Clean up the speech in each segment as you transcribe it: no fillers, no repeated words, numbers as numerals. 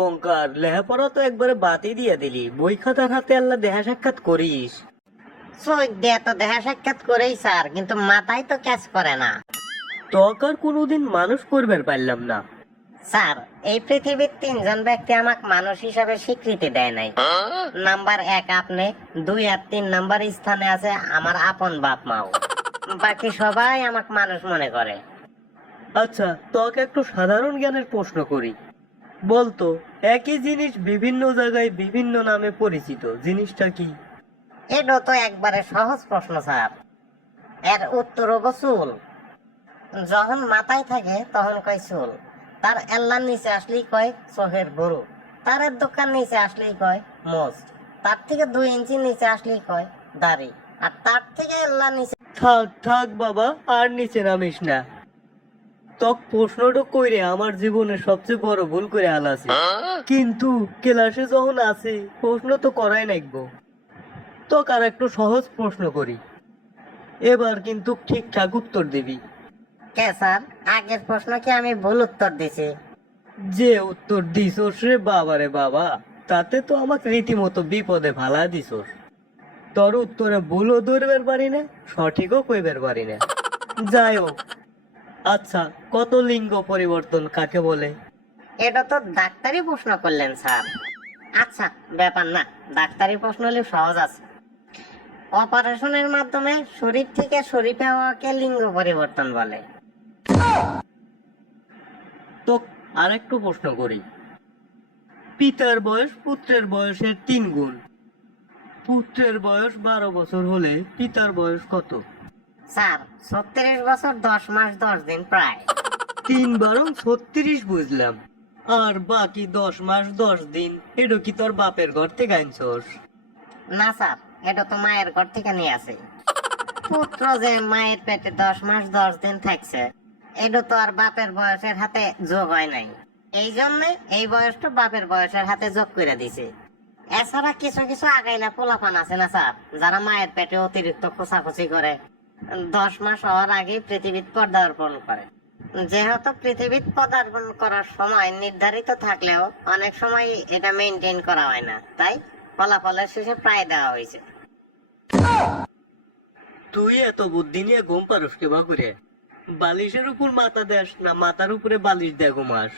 বঙ্কার লেহাপড়া তো একবারে বাতি দিয়ে দিলি, বই খাতার হাতে আল্লাহ দেখা সাক্ষাৎ করিস। দিয়ে তো দেখা সাক্ষাৎ করেই স্যার, কিন্তু মাথায় তো ক্যাচ করে না। তকার কোনোদিন মানুষ করবার পারলাম না। স্যার, এই পৃথিবীর 3জন ব্যক্তি আমাকে মানুষ হিসাবে স্বীকৃতি দেয় নাই। নাম্বার 1 আপনি, 2 আর 3 নাম্বার স্থানে আছে আমার আপন বাপ মাও। বাকি সবাই আমাকে মানুষ মনে করে। আচ্ছা, তোকে একটু সাধারণ জ্ঞানের প্রশ্ন করি, বলতো একই জিনিস বিভিন্ন জায়গায় বিভিন্ন নামে পরিচিত, জিনিসটা কি? এটা তো একবারে সহজ প্রশ্ন স্যার, এর উত্তর হবো চুল। যখন মাথায় থাকে তখন কয় চুল, তার এল্লার নিচে আসলেই কয় চোখের গরু, তার দোকান নিচে আসলেই কয় মোজ, তার থেকে 2 ইঞ্চি নিচে আসলেই কয় দাড়ি, আর তার থেকে এল্লার নিচে। থাক থাক বাবা, আর নিচে নামিস না। তক প্রশ্নটা কইরে আমার জীবনের সবচেয়ে বড় ভুল করে আলাসি, কিন্তু ক্লাসে যখন আছে প্রশ্ন তো করাই নাকবো। তক আর একটু সহজ প্রশ্ন করি, এবার কিন্তু ঠিকঠাক উত্তর দিবি। কে স্যার, আগের প্রশ্ন কি আমি ভুল উত্তর দিছি? যে উত্তর দিছোস রে বাবারে বাবা, তাতে তো আমাকে রীতিমতো বিপদে ফালা দিছোস। তোর উত্তরে ভুলও ধরবার পারি না, সঠিকও কইবার পারি না। যাই হোক, আচ্ছা, কত লিঙ্গ পরিবর্তন কাকে বলে? এটা তো ডাক্তারি প্রশ্ন করলেন স্যার। আচ্ছা, ব্যাপার না, ডাক্তারি প্রশ্ন হলে সহজ আছে। অপারেশনের মাধ্যমে শরীর থেকে শরীরে হওয়াকে লিঙ্গ পরিবর্তন বলে। তো আরেকটু প্রশ্ন করি, পিতার বয়স পুত্রের বয়সের 3 গুণ। পুত্রের বয়স 12 বছর হলে পিতার বয়স কত? স্যার, 36 বছর 10 মাস 10 দিন প্রায়। 3 × 36 বুঝলাম, আর বাকি 10 মাস 10 দিন এটা কি তোর বাপের ঘর থেকে আনছস? না স্যার, এটা তো মায়ের ঘর থেকে নিয়ে আসে। পুত্র যে মায়ের পেটে 10 মাস 10 দিন থাকছে, এটা তো আর বাপের বয়সের হাতে যোগ হয় নাই। এই জন্য এই বয়সটা বাপের বয়সের হাতে যোগ করে দিছে। এছাড়া কিছু কিছু আগাইলা পোলাপান আছে না স্যার, যারা মায়ের পেটে অতিরিক্ত খোঁচাখুচি করে 10 মাস হওয়ার আগে পৃথিবীতে পদার্পণ করে। যেহেতু পৃথিবীতে পদার্পণ করার সময় নির্ধারিত থাকলেও অনেক সময় এটা মেনটেন করা হয় না, তাই ফলাফলের শেষে প্রায় দেওয়া হয়েছে। তুই এত বুদ্ধি নিয়ে ঘুম পারস কেবা করে? বালিশের উপর মাথা দেস না মাথার উপরে বালিশ দিয়ে ঘুমাস?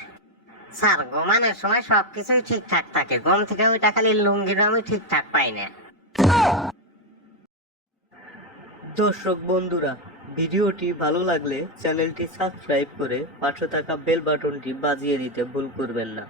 স্যার, ঘুমানোর সময় সবকিছুই ঠিকঠাক থাকে, ঘুম থেকে ওইটা খালি লুঙ্গির আমি ঠিকঠাক পাই না। দর্শক বন্ধুরা, ভিডিওটি ভালো লাগলে চ্যানেলটি সাবস্ক্রাইব করে পাশে থাকা বেল বাটনটি বাজিয়ে দিতে ভুল করবেন না।